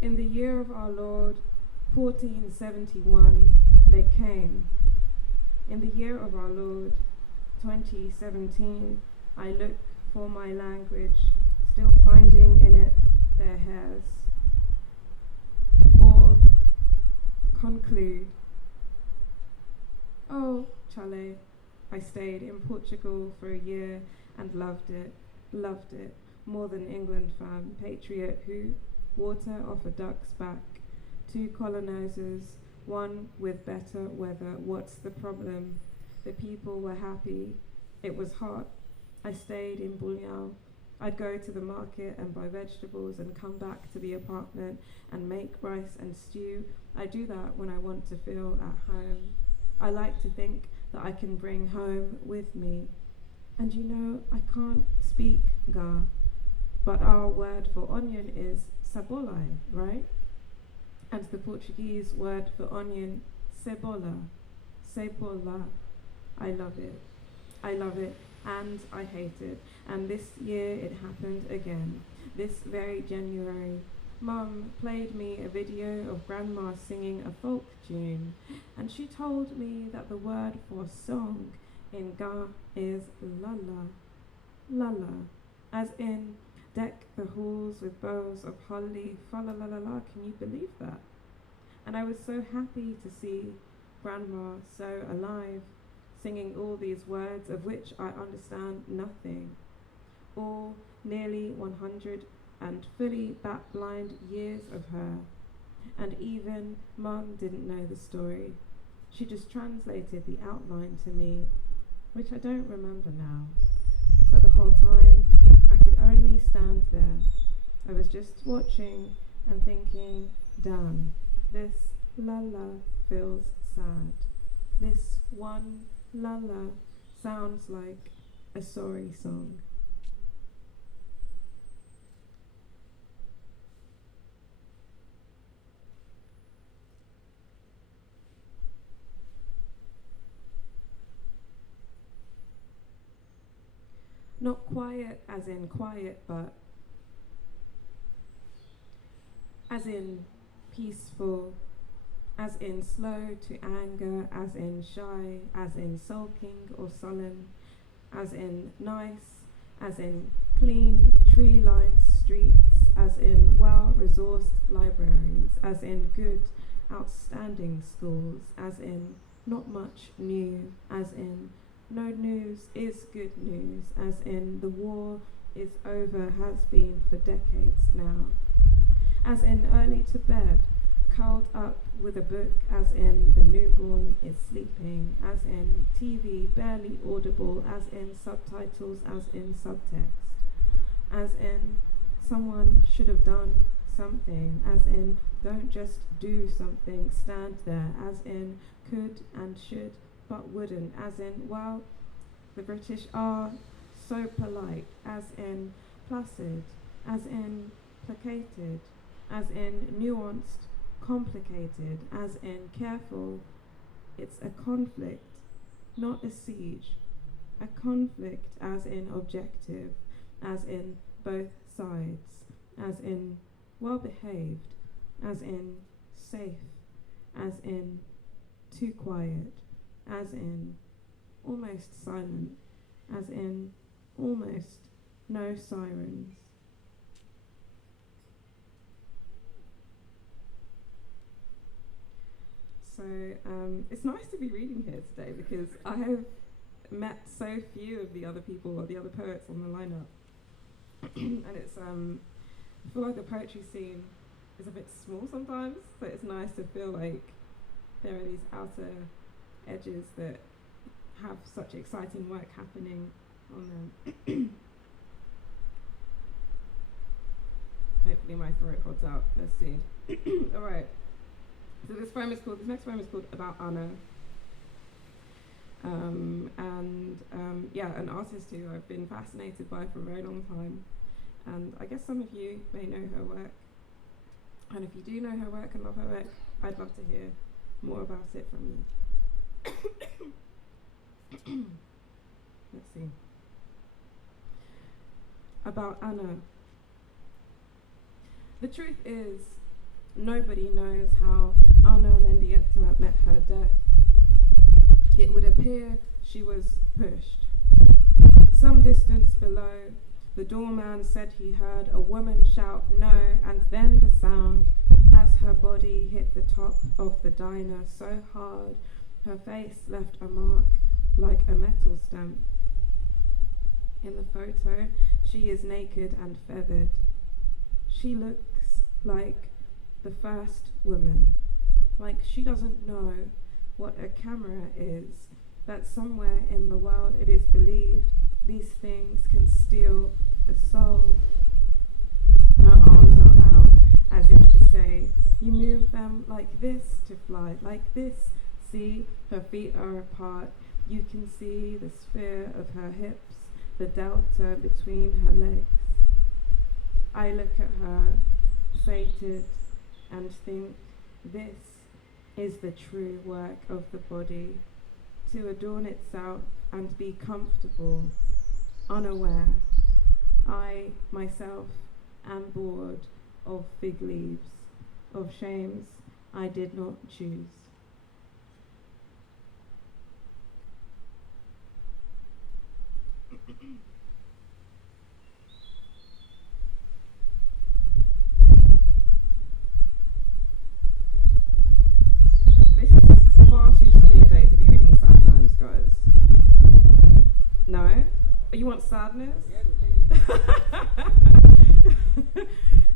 In the year of our Lord, 1471, they came. In the year of our Lord, 2017, I look for my language, still finding in it their hairs. For conclude, oh, Chale, I stayed in Portugal for a year and loved it, more than England fam, patriot who, water off a duck's back, 2 colonizers, one with better weather, what's the problem? The people were happy, it was hot, I stayed in Bullion. I'd go to the market and buy vegetables and come back to the apartment and make rice and stew. I do that when I want to feel at home. I like to think that I can bring home with me. And you know, I can't speak Ga, but our word for onion is sabolai, right? And the Portuguese word for onion, cebola, cebola. I love it. I love it. And I hate it. And this year it happened again. This very January, Mum played me a video of Grandma singing a folk tune, and she told me that the word for song in Ga is lala, lala, as in deck the halls with boughs of holly, fa la la la la. Can you believe that? And I was so happy to see Grandma so alive, singing all these words of which I understand nothing. All nearly 100 and fully bat-blind years of her. And even Mum didn't know the story. She just translated the outline to me, which I don't remember now. But the whole time, I could only stand there. I was just watching and thinking, damn, this la-la feels sad. This one la-la sounds like a sorry song. Not quiet as in quiet, but as in peaceful, as in slow to anger, as in shy, as in sulking or sullen, as in nice, as in clean, tree-lined streets, as in well-resourced libraries, as in good, outstanding schools, as in not much new, as in no news is good news, as in the war is over, has been for decades now, as in early to bed, curled up with a book, as in the newborn is sleeping, as in TV barely audible, as in subtitles, as in subtext, as in someone should have done something, as in don't just do something, stand there, as in could and should but wouldn't, as in, well, the British are so polite, as in placid, as in placated, as in nuanced, complicated, as in careful. It's a conflict, not a siege. A conflict as in objective, as in both sides, as in well behaved, as in safe, as in too quiet, as in almost silent, as in almost no sirens. So it's nice to be reading here today because I have met so few of the other people or the other poets on the lineup. And it's I feel like the poetry scene is a bit small sometimes, so it's nice to feel like there are these outer edges that have such exciting work happening on them. Hopefully my throat holds out. Let's see. All right. So this next poem is called About Anna. An artist who I've been fascinated by for a very long time. And I guess some of you may know her work. And if you do know her work and love her work, I'd love to hear more about it from you. Let's see. About Anna. The truth is, Nobody knows how Anna Mendieta met her death. It would appear she was pushed. Some distance below, the doorman said he heard a woman shout no, and then the sound as her body hit the top of the diner so hard her face left a mark like a metal stamp. In the photo, she is naked and feathered. She looks like the first woman, like she doesn't know what a camera is, that somewhere in the world it is believed these things can steal a soul. Her arms are out as if to say, you move them like this to fly, like this. See, her feet are apart. You can see the sphere of her hips, the delta between her legs. I look at her, sated, and think this is the true work of the body, to adorn itself and be comfortable, unaware. I, myself, am bored of fig leaves, of shames I did not choose. This is far too sunny a day to be reading sad poems, guys. No? You want sadness?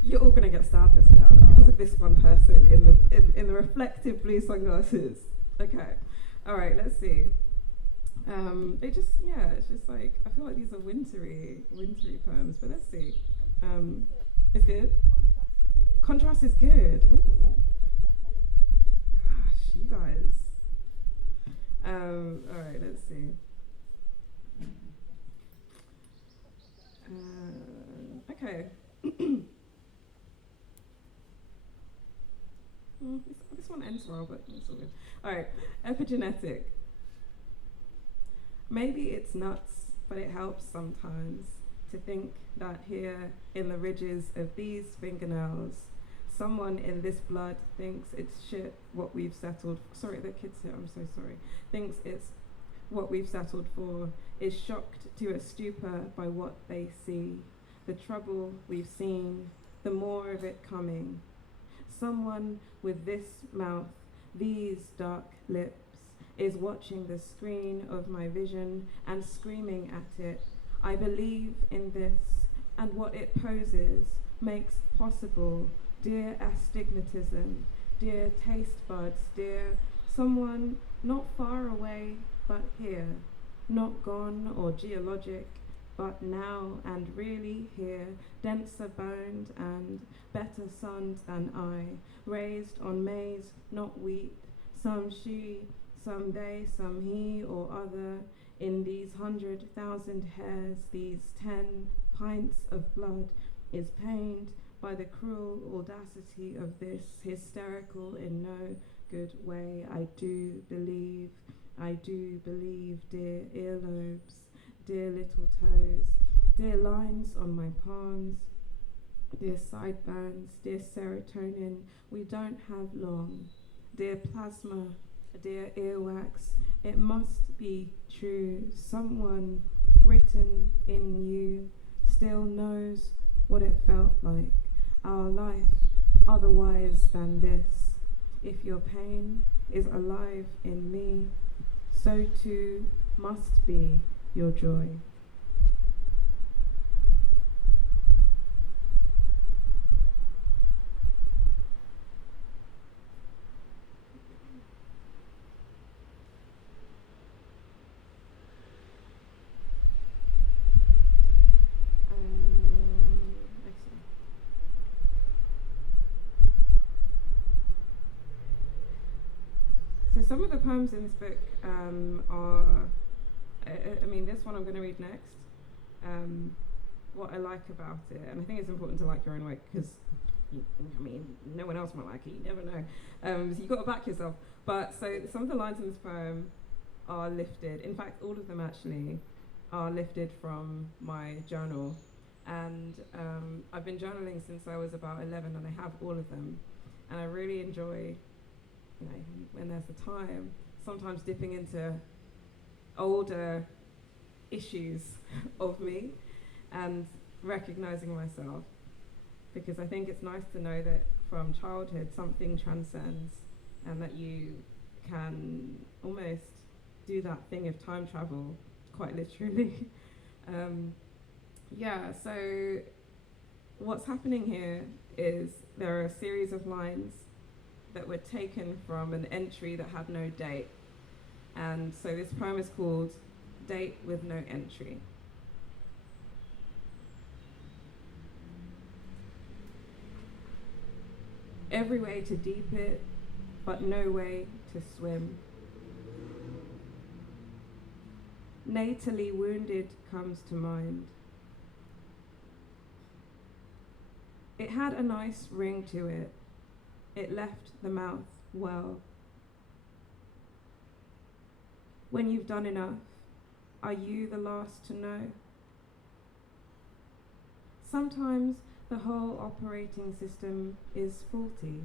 You're all gonna get sadness now because of this one person in the reflective blue sunglasses. Okay. Alright, let's see. It's just like I feel like these are wintry poems, but let's see. It's good. Contrast is good. Ooh. Gosh, you guys. Alright, let's see. Okay. This one ends well, but it's all good. Alright, epigenetic. Maybe it's nuts, but it helps sometimes to think that here in the ridges of these fingernails, someone in this blood thinks it's shit what we've settled. Sorry, the kids here, I'm so sorry. Thinks it's what we've settled for, is shocked to a stupor by what they see. The trouble we've seen, the more of it coming. Someone with this mouth, these dark lips, is watching the screen of my vision and screaming at it. I believe in this and what it poses, makes possible. Dear astigmatism, dear taste buds, dear someone not far away but here, not gone or geologic, but now and really here, denser boned and better sunned than I, raised on maize, not wheat, some she, some they, some he or other, in these 100,000 hairs, these 10 pints of blood, is pained by the cruel audacity of this, hysterical in no good way. I do believe, dear earlobes, dear little toes, dear lines on my palms, dear sideburns, dear serotonin, we don't have long, dear plasma, dear earwax, it must be true, someone written in you still knows what it felt like, our life otherwise than this. If your pain is alive in me, so too must be your joy. So some of the poems in this book are, this one I'm going to read next, what I like about it, and I think it's important to like your own work, because, no one else might like it, you never know, so you've got to back yourself. But so some of the lines in this poem are lifted, in fact all of them actually are lifted from my journal, and I've been journaling since I was about 11 and I have all of them. And I really enjoy, when there's the time, sometimes dipping into older issues of me and recognizing myself, because I think it's nice to know that from childhood something transcends and that you can almost do that thing of time travel, quite literally. So what's happening here is there are a series of lines that were taken from an entry that had no date. And so this poem is called Date with No Entry. Every way to deep it, but no way to swim. Natally wounded comes to mind. It had a nice ring to it. It left the mouth well. When you've done enough, are you the last to know? Sometimes the whole operating system is faulty.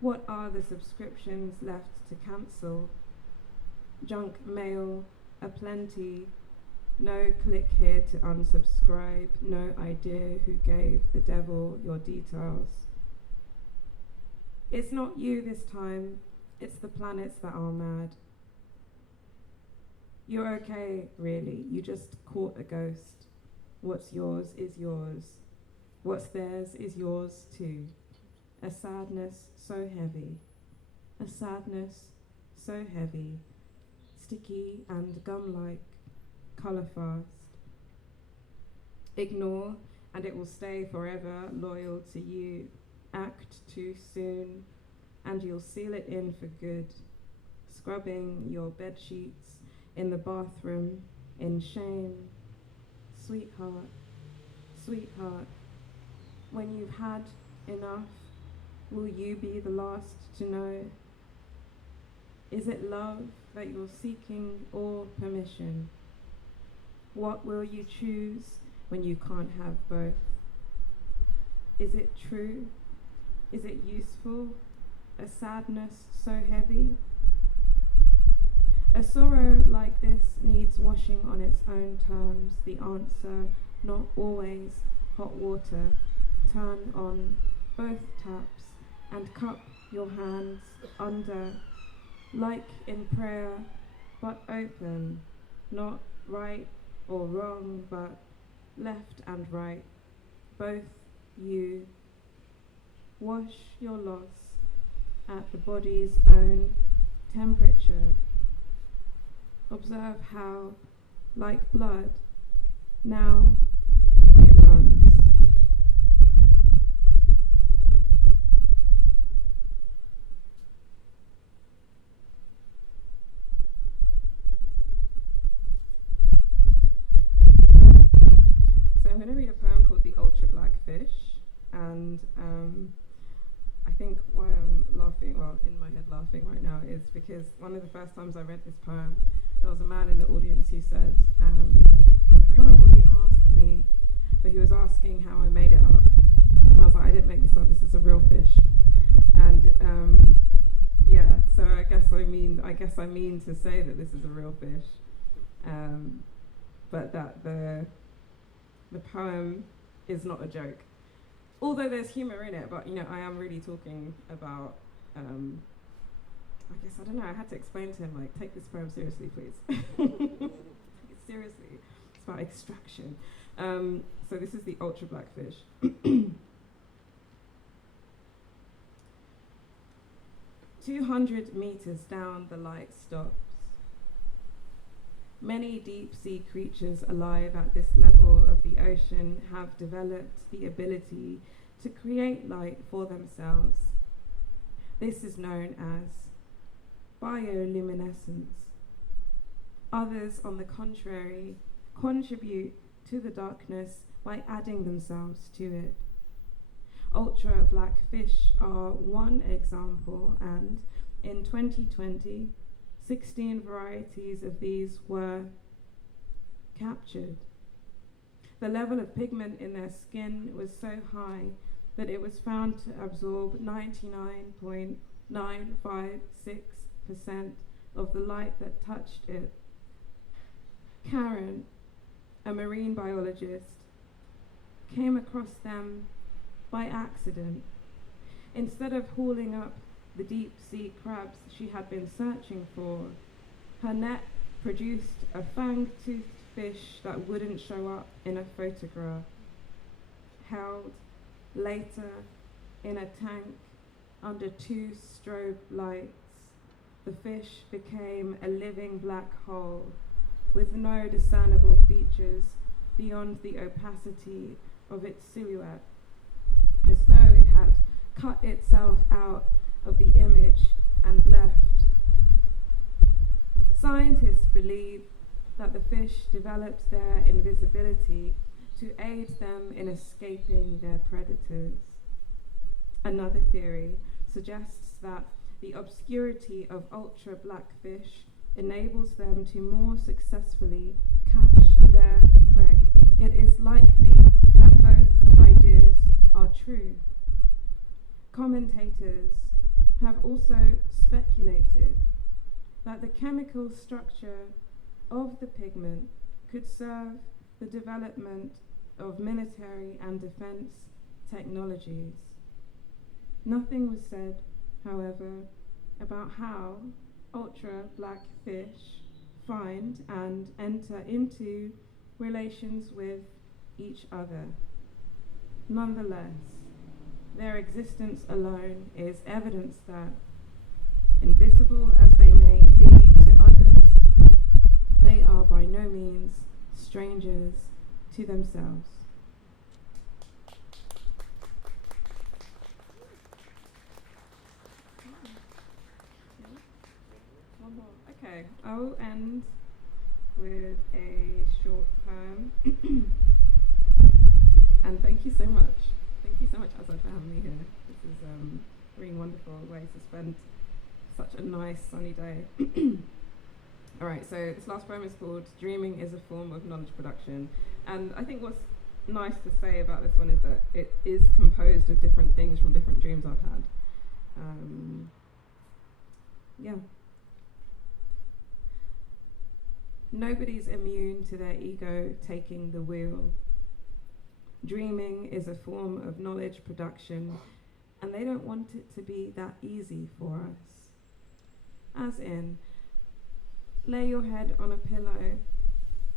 What are the subscriptions left to cancel? Junk mail aplenty, no click here to unsubscribe, no idea who gave the devil your details. It's not you this time, it's the planets that are mad. You're okay, really, you just caught a ghost. What's yours is yours. What's theirs is yours too. A sadness so heavy. A sadness so heavy. Sticky and gum-like, colour fast. Ignore and it will stay forever loyal to you. Act too soon and you'll seal it in for good. Scrubbing your bed sheets in the bathroom in shame. Sweetheart, sweetheart, when you've had enough, will you be the last to know? Is it love that you're seeking or permission? What will you choose when you can't have both? Is it true? Is it useful? A sadness so heavy? A sorrow like this needs washing on its own terms. The answer, not always hot water. Turn on both taps and cup your hands under, like in prayer, but open, not right or wrong, but left and right, both you. Wash your loss at the body's own temperature. Observe how, like blood, now it runs. So I'm going to read a poem called The Ultra Black Fish, and I think why I'm laughing, well, in my head laughing right now, is because one of the first times I read this poem, there was a man in the audience who said, I can't remember what he asked me, but he was asking how I made it up. And I was like, I didn't make this up, this is a real fish. And so I guess I mean to say that this is a real fish. But that the poem is not a joke. Although there's humor in it, but I am really talking about I don't know, I had to explain to him, like, take this poem seriously, please. Take it seriously. It's about extraction. So this is The Ultra Black Fish. 200 meters down, the light stops. Many deep sea creatures alive at this level of the ocean have developed the ability to create light for themselves. This is known as bioluminescence. Others, on the contrary, contribute to the darkness by adding themselves to it. Ultra black fish are one example, and in 2020, 16 varieties of these were captured. The level of pigment in their skin was so high that it was found to absorb 99.956% of the light that touched it. Karen, a marine biologist, came across them by accident. Instead of hauling up the deep sea crabs she had been searching for, her net produced a fang-toothed fish that wouldn't show up in a photograph. Held later in a tank under 2 strobe lights, the fish became a living black hole with no discernible features beyond the opacity of its silhouette, as though it had cut itself out of the image and left. Scientists believe that the fish developed their invisibility to aid them in escaping their predators. Another theory suggests that the obscurity of ultra-black fish enables them to more successfully catch their prey. It is likely that both ideas are true. Commentators have also speculated that the chemical structure of the pigment could serve the development of military and defense technologies. Nothing was said, however, about how ultra-black fish find and enter into relations with each other. Nonetheless, their existence alone is evidence that, invisible as they may be to others, they are by no means strangers to themselves. One more. Okay, I'll end with a short poem. And thank you so much. Thank you so much, Azad, for having me here. This is a really wonderful way to spend such a nice sunny day. All right, so this last poem is called Dreaming is a Form of Knowledge Production. And I think what's nice to say about this one is that it is composed of different things from different dreams I've had. Yeah. Nobody's immune to their ego taking the wheel. Dreaming is a form of knowledge production, and they don't want it to be that easy for us. As in, lay your head on a pillow,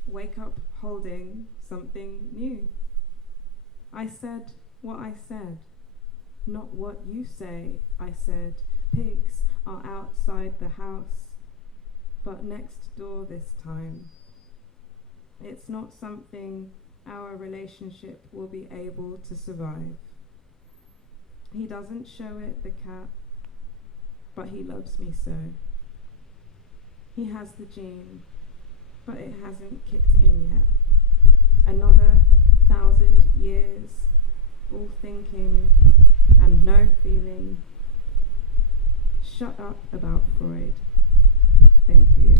wake up holding something new. I said what I said, not what you say, I said. Pigs are outside the house, but next door this time. It's not something our relationship will be able to survive. He doesn't show it the cat, but he loves me so. He has the gene, but it hasn't kicked in yet. Another 1,000 years, all thinking and no feeling. Shut up about Freud. Thank you.